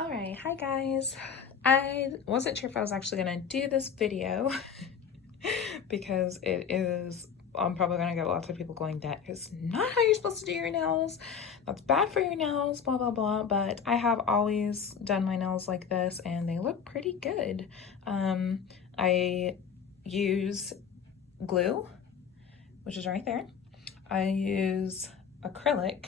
Alright, hi guys. I wasn't sure if I was actually gonna do this video because I'm probably gonna get lots of people going, that is not how you're supposed to do your nails. That's bad for your nails, blah, blah, blah. But I have always done my nails like this and they look pretty good. I use glue, which is right there. I use acrylic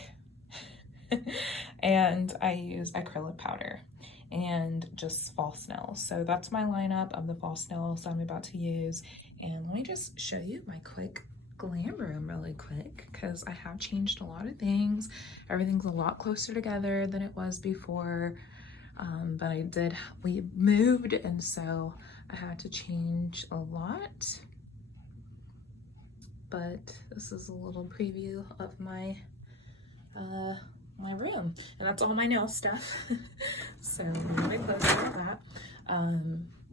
and I use acrylic powder and just false nails. So that's my lineup of the false nails I'm about to use. And let me just show you my quick glam room really quick, because I have changed a lot of things. Everything's a lot closer together than it was before. But we moved, and so I had to change a lot. But this is a little preview of my room, and that's all my nail stuff. So really close to that.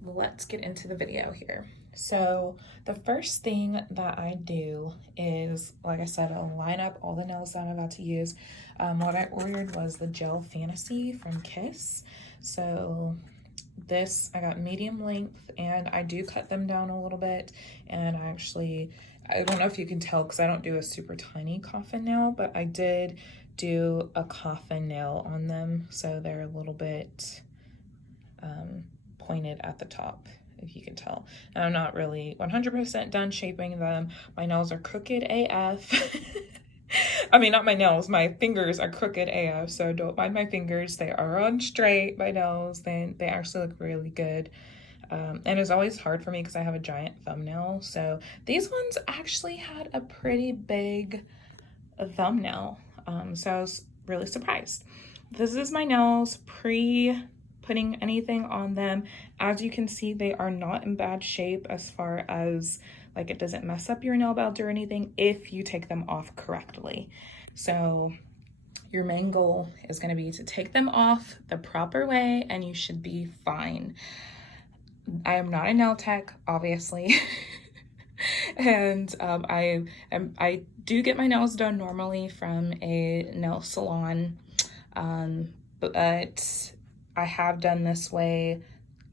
Let's get into the video here. So the first thing that I do is, like I said, I'll line up all the nails that I'm about to use. What I ordered was the Gel Fantasy from Kiss. So this, I got medium length, and I do cut them down a little bit. And I don't know if you can tell because I don't do a super tiny coffin nail, but I did do a coffin nail on them, so they're a little bit pointed at the top, if you can tell. And I'm not really 100% done shaping them. My nails are crooked AF. I mean, not my nails, my fingers are crooked AF, so don't mind my fingers. They are on straight, my nails. They actually look really good. And it's always hard for me because I have a giant thumbnail. So these ones actually had a pretty big thumbnail. So I was really surprised. This is my nails pre-putting anything on them. As you can see, they are not in bad shape as far as like it doesn't mess up your nail bed or anything if you take them off correctly. So your main goal is going to be to take them off the proper way and you should be fine. I am not a nail tech, obviously. And I do get my nails done normally from a nail salon, but I have done this way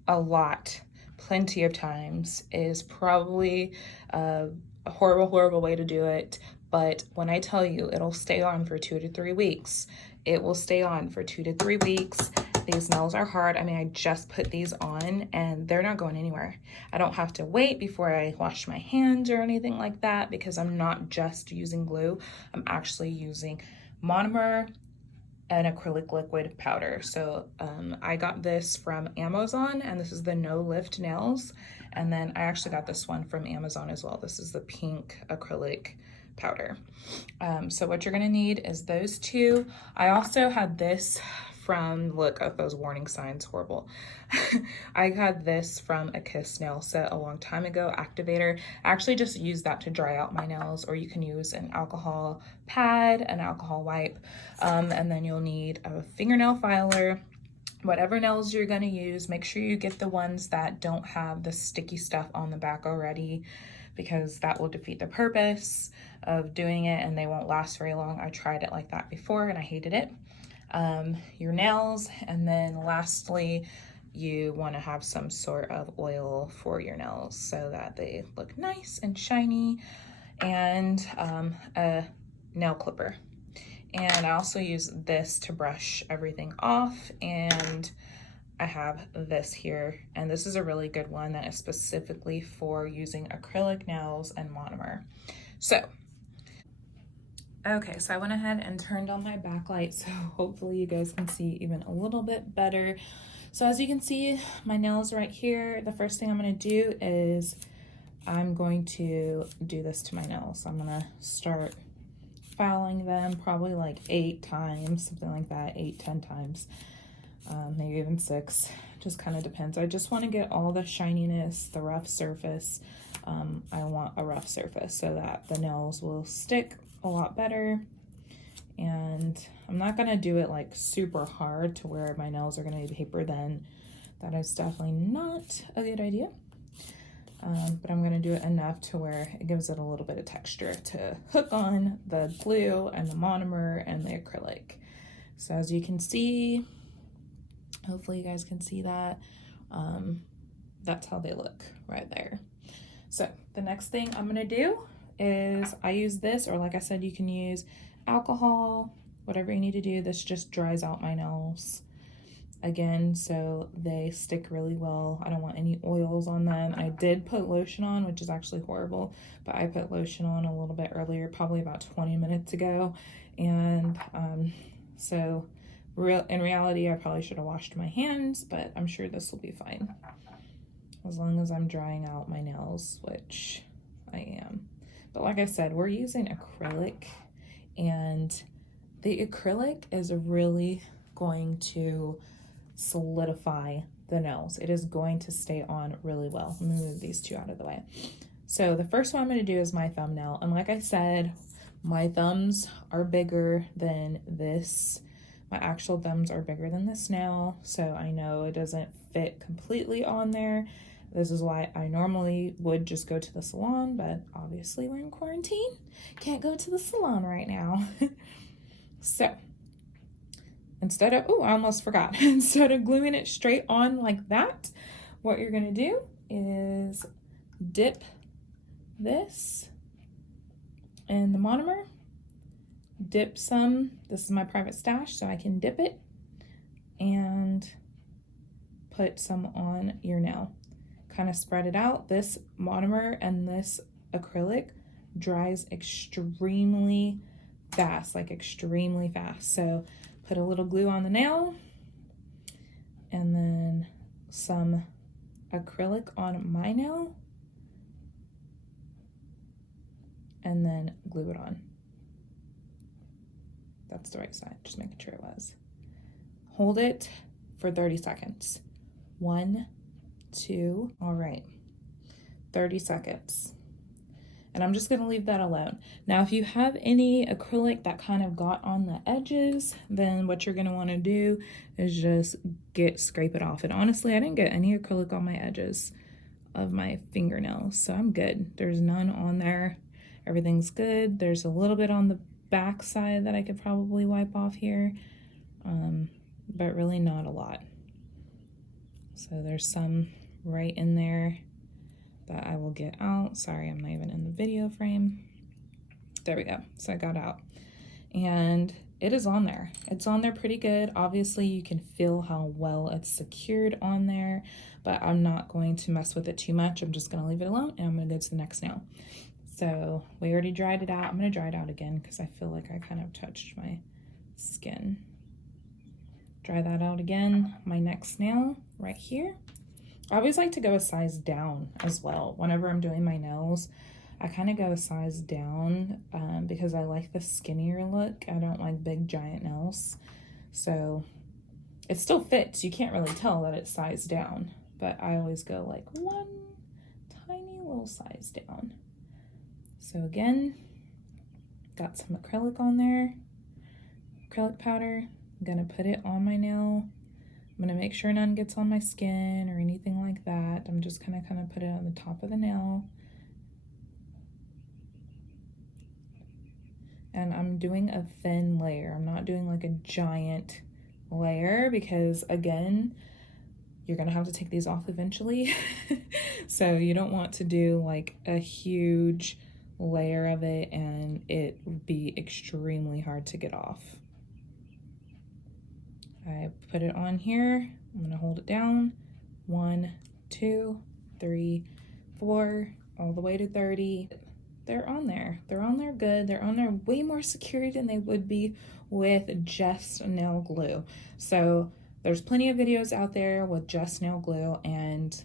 a lot, plenty of times. It is probably a horrible way to do it, but when I tell you it'll stay on for 2 to 3 weeks, it will stay on for 2 to 3 weeks. These nails are hard. I mean, I just put these on and they're not going anywhere. I don't have to wait before I wash my hands or anything like that because I'm not just using glue. I'm actually using monomer and acrylic liquid powder. So I got this from Amazon, and this is the No Lift Nails. And then I actually got this one from Amazon as well. This is the pink acrylic powder. So what you're gonna need is those two. I also had this from, look at those warning signs, horrible. I got this from a Kiss nail set a long time ago, activator. I actually just use that to dry out my nails, or you can use an alcohol pad, an alcohol wipe, and then you'll need a fingernail filer. Whatever nails you're gonna use, make sure you get the ones that don't have the sticky stuff on the back already, because that will defeat the purpose of doing it and they won't last very long. I tried it like that before and I hated it. Your nails, and then lastly, you want to have some sort of oil for your nails so that they look nice and shiny, and a nail clipper. And I also use this to brush everything off, and I have this here, and this is a really good one that is specifically for using acrylic nails and monomer. So okay, so I went ahead and turned on my backlight, so hopefully you guys can see even a little bit better. So as you can see, my nails right here, the first thing I'm gonna do is I'm going to do this to my nails. I'm gonna start filing them probably like 8 times, something like that, 8-10 times, maybe even 6, just kind of depends. I just want to get all the shininess, the rough surface. I want a rough surface so that the nails will stick a lot better. And I'm not going to do it like super hard to where my nails are going to be paper then. That is definitely not a good idea. But I'm going to do it enough to where it gives it a little bit of texture to hook on the glue and the monomer and the acrylic. So as you can see, Hopefully you guys can see that. That's how they look right there. So the next thing I'm gonna do is I use this, or like I said, you can use alcohol, whatever you need to do. This just dries out my nails again, so they stick really well. I don't want any oils on them. I did put lotion on, which is actually horrible, but I put lotion on a little bit earlier, probably about 20 minutes ago. And so in reality, I probably should have washed my hands, but I'm sure this will be fine as long as I'm drying out my nails, which I am. But like I said, we're using acrylic, and the acrylic is really going to solidify the nails. It is going to stay on really well. Let me move these two out of the way. So the first one I'm going to do is my thumbnail. And like I said, my thumbs are bigger than this. My actual thumbs are bigger than this nail. So I know it doesn't fit completely on there. This is why I normally would just go to the salon, but obviously we're in quarantine. Can't go to the salon right now. So instead of, oh, I almost forgot. Instead of gluing it straight on like that, what you're gonna do is dip this in the monomer, dip some, this is my private stash, so I can dip it, and put some on your nail. Kind of spread it out. This monomer and this acrylic dries extremely fast, like extremely fast. So put a little glue on the nail, and then some acrylic on my nail, and then glue it on. That's the right side, just making sure it was. Hold it for 30 seconds. 1, 2, all right, 30 seconds. And I'm just gonna leave that alone. Now, if you have any acrylic that kind of got on the edges, then what you're gonna wanna do is just scrape it off. And honestly, I didn't get any acrylic on my edges of my fingernails, so I'm good. There's none on there. Everything's good. There's a little bit on the back side that I could probably wipe off here, but really not a lot. So there's some right in there that I will get out. Sorry, I'm not even in the video frame. There we go. So I got out, and it is on there. It's on there pretty good. Obviously, you can feel how well it's secured on there, but I'm not going to mess with it too much. I'm just gonna leave it alone, and I'm gonna go to the next nail. So we already dried it out. I'm gonna dry it out again because I feel like I kind of touched my skin. Dry that out again. My next nail right here. I always like to go a size down as well. Whenever I'm doing my nails, I kind of go a size down because I like the skinnier look. I don't like big giant nails. So it still fits. You can't really tell that it's sized down, but I always go like one tiny little size down. So again, got some acrylic on there, acrylic powder. I'm gonna put it on my nail. I'm gonna make sure none gets on my skin or anything like that. I'm just gonna kind of put it on the top of the nail. And I'm doing a thin layer. I'm not doing like a giant layer because, again, you're gonna have to take these off eventually. So you don't want to do like a huge layer of it and it would be extremely hard to get off. I put it on here. I'm gonna hold it down. 1, 2, 3, 4, all the way to 30. They're on there. They're on there good. They're on there way more secure than they would be with just nail glue. So there's plenty of videos out there with just nail glue, and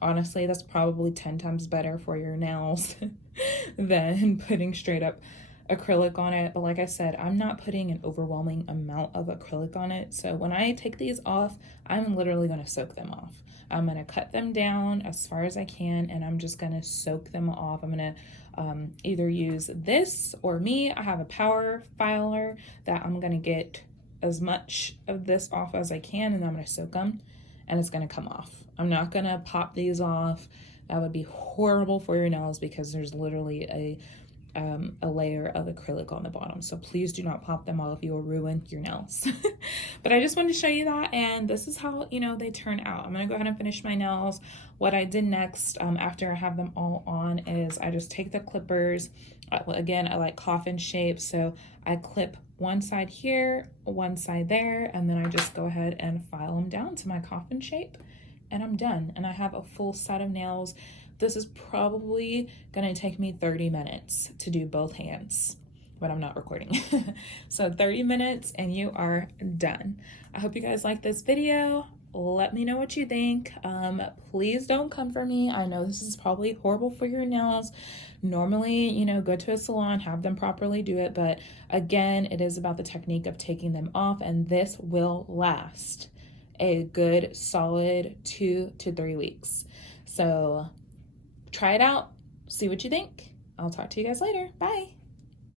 honestly, that's probably 10 times better for your nails than putting straight up acrylic on it. But like I said, I'm not putting an overwhelming amount of acrylic on it. So when I take these off, I'm literally going to soak them off. I'm going to cut them down as far as I can, and I'm just going to soak them off. I'm going to either use this, or I have a power filer that I'm going to get as much of this off as I can, and I'm going to soak them, and it's going to come off. I'm not going to pop these off. That would be horrible for your nails because there's literally a a layer of acrylic on the bottom. So please do not pop them off. You will ruin your nails. But I just wanted to show you that, and this is how, you know, they turn out. I'm gonna go ahead and finish my nails. What I did next, after I have them all on, is I just take the clippers. Again, I like coffin shape, so I clip one side here, one side there, and then I just go ahead and file them down to my coffin shape, and I'm done. And I have a full set of nails. This is probably gonna take me 30 minutes to do both hands, but I'm not recording. So 30 minutes and you are done. I hope you guys like this video. Let me know what you think. Please don't come for me. I know this is probably horrible for your nails. Normally, you know, go to a salon, have them properly do it. But again, it is about the technique of taking them off, and this will last a good solid 2 to 3 weeks. So try it out, see what you think. I'll talk to you guys later. Bye.